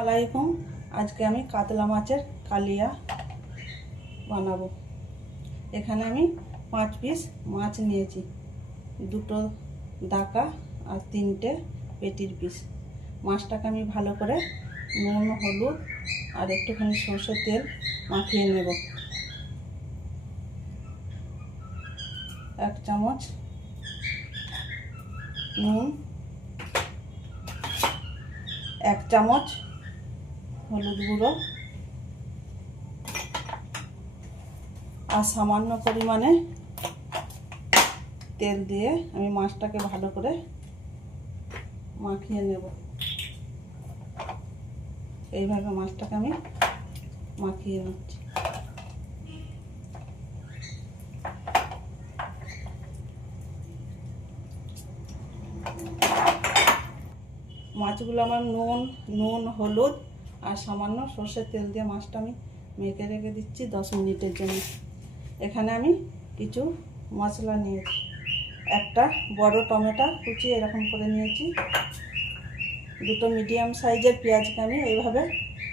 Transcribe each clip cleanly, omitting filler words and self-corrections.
আলাইকুম। আজকে আমি কাতলা মাছের কালিয়া বানাবো। এখানে আমি 5 পিস মাছ নিয়েছি, 2টো দাকা আর 3টে পেটির পিস। মাছটাকে আমি ভালো করে নুন, হলুদ আর একটুখানি সরষের তেল মাখিয়ে নেব। 1 চামচ নুন, 1 চামচ হলুদ গুঁড়ো আর সামান্য পরিমাণে তেল দিয়ে আমি মাছটাকে ভালো করে মাখিয়ে নেব। এইভাবে মাছটাকে আমি মাখিয়ে নিচ্ছি। মাছগুলো আমার নুন হলুদ আর সামান্য সর্ষের তেল দিয়ে মাছটা আমি মেখে রেখে দিচ্ছি 10 মিনিটের জন্য। এখানে আমি কিছু মশলা নিয়েছি। একটা বড় টমেটো কুচিয়ে এরকম করে নিয়েছি। 2টো মিডিয়াম সাইজের পেঁয়াজকে আমি এইভাবে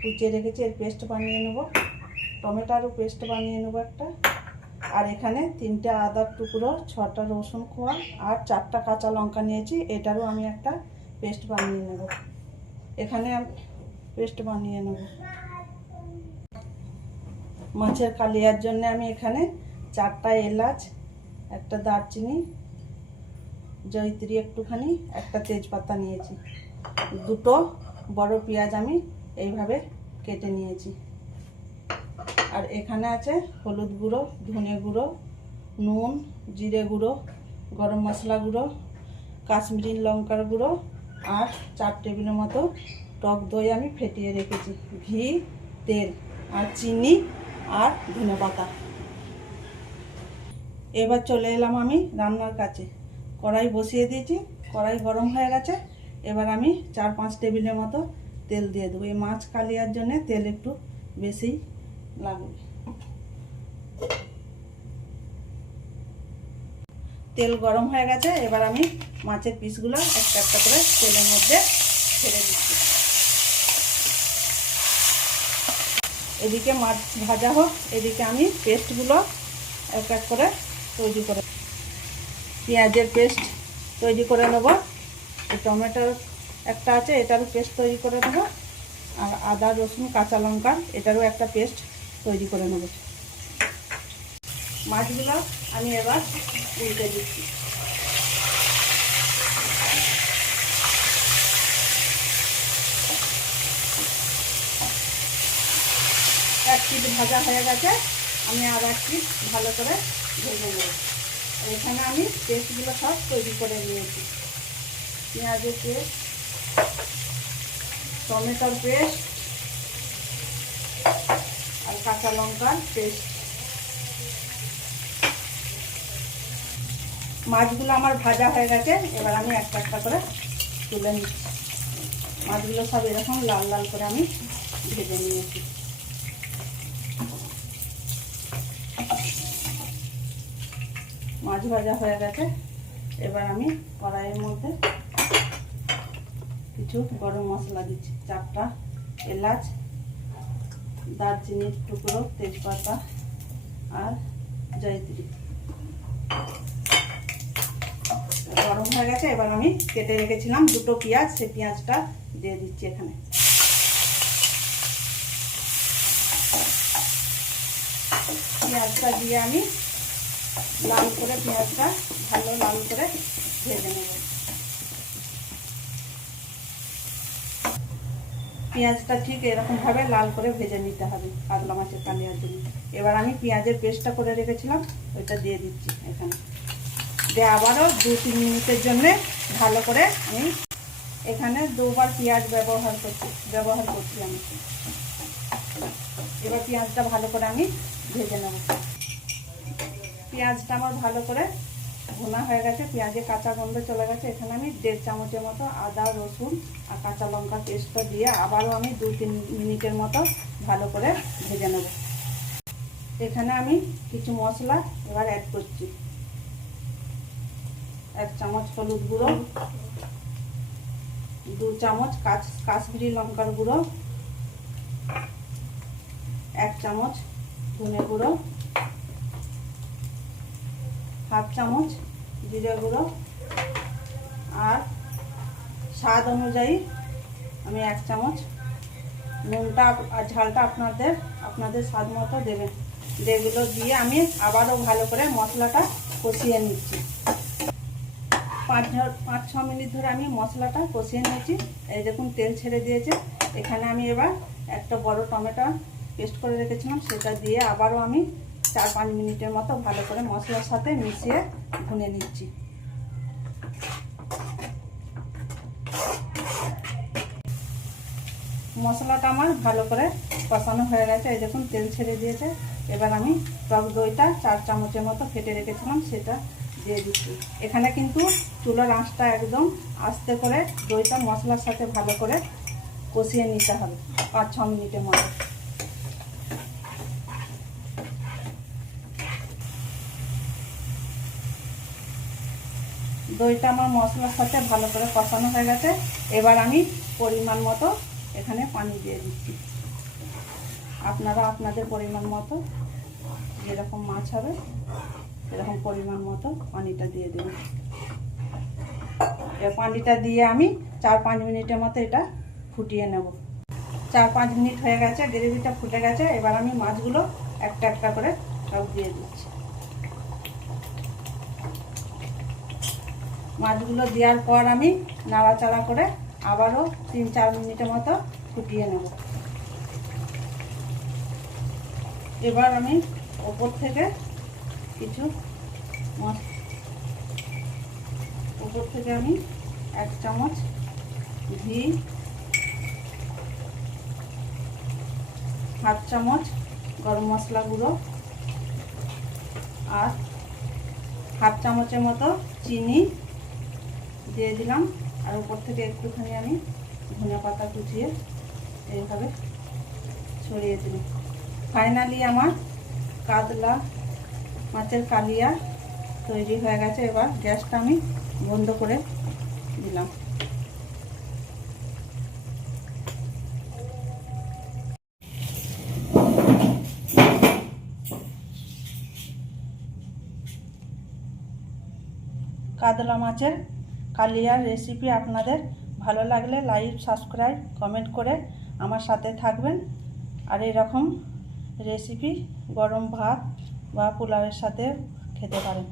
কুচিয়ে রেখেছি, এর পেস্ট বানিয়ে নেব। টমেটোরও পেস্ট বানিয়ে নেব একটা। আর এখানে 3টে আদার টুকরো, 6টা রসুন কোয়া আর 4টা কাঁচা লঙ্কা নিয়েছি। এটারও আমি একটা পেস্ট বানিয়ে নেব। এখানে আমি পেস্ট বানিয়ে নেব। মাছের কালিয়ার জন্য আমি এখানে 4টা এলাচ, একটা দারচিনি, জয়িত্রী একটুখানি, একটা তেজপাতা নিয়েছি। 2টো বড় পেঁয়াজ আমি এইভাবে কেটে নিয়েছি। আর এখানে আছে হলুদ গুঁড়ো, ধনে গুঁড়ো, নুন, জিরে গুঁড়ো, গরম মশলা গুঁড়ো, কাশ্মীরি লঙ্কার গুঁড়ো আর 4 টেবিলের মতো টক দই আমি ফেটিয়ে রেখেছি। ঘি, তেল আর চিনি আর ধনেপাতা। এবার চলে এলাম আমি রান্নার কাছে। কড়াই বসিয়ে দিয়েছি, কড়াই গরম হয়ে গেছে। এবার আমি 4-5 টেবিলের মতো তেল দিয়ে দেবো। এই মাছ কালিয়ার জন্য তেল একটু বেশি লাগবে। তেল গরম হয়ে গেছে। এবার আমি মাছের পিসগুলো একটা একটা করে তেলের মধ্যে ছেড়ে দিচ্ছি। এদিকে মাছ ভাজা হোক, এদিকে আমি পেস্টগুলো এক এক করে তৈরি করে, পেঁয়াজের পেস্ট তৈরি করে নেব। টমেটোর একটা আছে, এটারও পেস্ট তৈরি করে নেব। আর আদা রসুন কাঁচা লঙ্কা এটারও একটা পেস্ট তৈরি করে নেব। মাছগুলো আমি এবার উল্টে দিচ্ছি। এক পিঠ ভাজা হয়ে গেছে, আমি আর এক পিঠ ভালো করে ভেজে নেব। এখানে আমি পেস্টগুলো সব তৈরি করে নিয়েছি। পেঁয়াজের পেস্ট, টমেটোর পেস্ট আর কাঁচা লঙ্কার পেস্ট। মাছগুলো আমার ভাজা হয়ে গেছে। এবার আমি একটা একটা করে তুলে নিচ্ছি। মাছগুলো সব এরকম লাল লাল করে আমি ভেজে নিয়েছি। মাছ ভাজা হয়ে গেছে। এবার আমি কড়াইয়ের মধ্যে কিছু গরম মশলা দিচ্ছি। 4টা এলাচ, দারচিনির টুকরো, তেজপাতা আর জয়িত্রী। গরম হয়ে গেছে। এবার আমি কেটে রেখেছিলাম 2টো পেঁয়াজ, সেই পেঁয়াজটা দিয়ে দিচ্ছি এখানে। পেঁয়াজটা দিয়ে আমি লাল করে পেঁয়াজটা ভালো লাল করে ভেজে নেব। পেঁয়াজটা ঠিক এরকমভাবে লাল করে ভেজে নিতে হবে কাতলা মাছের কালিয়ার জন্য। এবার আমি পেঁয়াজের পেস্টটা করে রেখেছিলাম, ওইটা দিয়ে দিচ্ছি এখানে। দিয়ে আবারও 2-3 মিনিটের জন্য ভালো করে আমি এখানে 2বার পেঁয়াজ ব্যবহার করছি আমি। এবার পেঁয়াজটা ভালো করে আমি ভেজে নেব। পেঁয়াজটা আমার ভালো করে ভুনা হয়ে গেছে, পেঁয়াজের কাঁচা গন্ধ চলে গেছে। এখানে আমি 1.5 চামচের মতো আদা রসুন আর কাঁচা লঙ্কা পেস্টটা দিয়ে আবারও আমি 2-3 মিনিটের মতো ভালো করে ভেজে নেব। এখানে আমি কিছু মশলা এবার অ্যাড করছি। 1 চামচ হলুদ গুঁড়ো, 2 চামচ কাশ্মীরি লঙ্কার গুঁড়ো, 1 চামচ ধনে গুঁড়ো, হাফ চামচ জিরে গুঁড়ো, আর স্বাদ অনুযায়ী আমি 1 চামচ নুনটা আর ঝালটা আপনাদের স্বাদ মতো দেবেন। যেগুলো দিয়ে আমি আবারও ভালো করে মশলাটা কষিয়ে নিচ্ছি। 5-6 মিনিট ধরে আমি মশলাটা কষিয়ে নিয়েছি। এই দেখুন তেল ছেড়ে দিয়েছে। এখানে আমি এবার একটা বড় টমেটো পেস্ট করে রেখেছিলাম, সেটা দিয়ে আবারও আমি 4-5 মিনিটের মতো ভালো করে মশলার সাথে মিশিয়ে ভুনে নিচ্ছি। মশলাটা আমার ভালো করে কষানো হয়ে গেছে। এই দেখুন তেল ছেড়ে দিয়েছে। এবার আমি টক দইটা 4 চামচের মতো ফেটে রেখেছিলাম, সেটা দিয়ে দিচ্ছি। এখানে কিন্তু চুলার আঁচটা একদম আস্তে করে দইটা মশলার সাথে ভালো করে কষিয়ে নিতে হবে 5-6 মিনিটের মতো। দইটা আমার মশলার সাথে ভালো করে কষানো হয়ে গেছে। এবার আমি পরিমাণ মতো এখানে পানি দিয়ে দিচ্ছি। আপনারা আপনাদের পরিমাণ মতো যেরকম মাছ হবে এরকম পরিমাণ মতো পানিটা দিয়ে দেবেন। এই পানিটা দিয়ে আমি 4-5 মিনিটের মতো এটা ফুটিয়ে নেব। 4-5 মিনিট হয়ে গেছে, গ্রেভিটা ফুটে গেছে। এবার আমি মাছগুলো একটা একটা করে সব দিয়ে দিচ্ছি। মাছগুলো দেওয়ার পর আমি নাড়াচাড়া করে আবারও 3-4 মিনিটের মতো ফুটিয়ে নেব। এবার আমি ওপর থেকে আমি 1 চামচ ঘি, হাফ চামচ গরম মশলা গুঁড়ো আর হাফ চামচের মতো চিনি দিয়ে দিলাম। আর উপর থেকে একটুখানি আমি ধনে পাতা কুচিয়ে এইভাবে ছড়িয়ে দিলাম। ফাইনালি আমার কাতলা মাছের কালিয়া তৈরি হয়ে গেছে। এবার গ্যাসটা আমি বন্ধ করে দিলাম। কাতলা মাছের কালিয়ার রেসিপি আপনাদের ভালো লাগলে লাইক, সাবস্ক্রাইব, কমেন্ট করে আমার সাথে থাকবেন। আর এরকম রেসিপি গরম ভাত বা পোলাওয়ের সাথে খেতে পারেন।